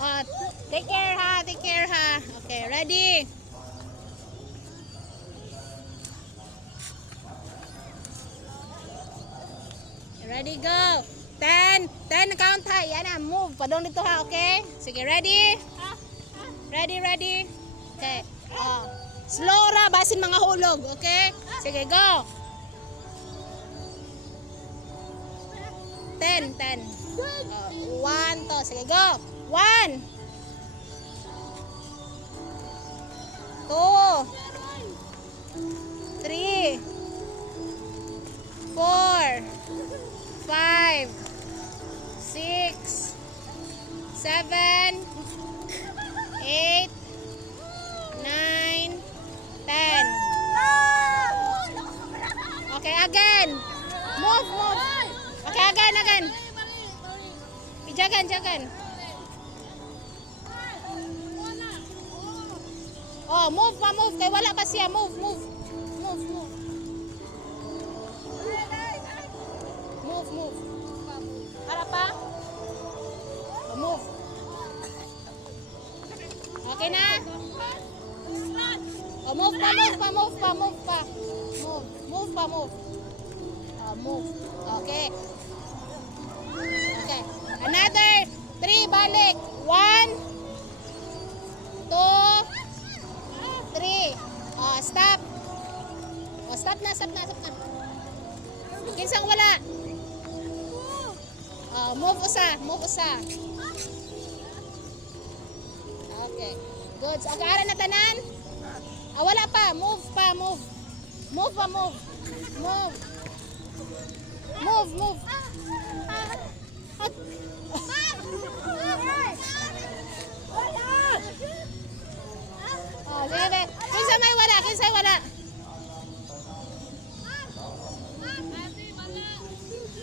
Oh, take care ha, take care ha. Okay, ready? Ready, go. 10 count ha. Yan na, move. Padong dito ha, okay? Sige, ready? Ready? Okay. Oh. Slow ra, basin mga hulog, okay? Sige, go. 10. Oh, 1 to. Sige, go. 1 2 3 4 5 6 7 8 9 10. Okay, again. Move. Okay, again. Jagan. Oh, move. Kaya wala pa siya. Move. Move. Para pa. Oh, move. Okay na? Oh, move pa. Oh, move. Okay. Another 3 balik. 1 2 3. Oh, stop. Oh, stop na. Kinsang wala. Oh, move usa. Okay. Good. Okay, ara na tanan. Ah, wala pa. Move. Oh, sige. Kinsa may wala.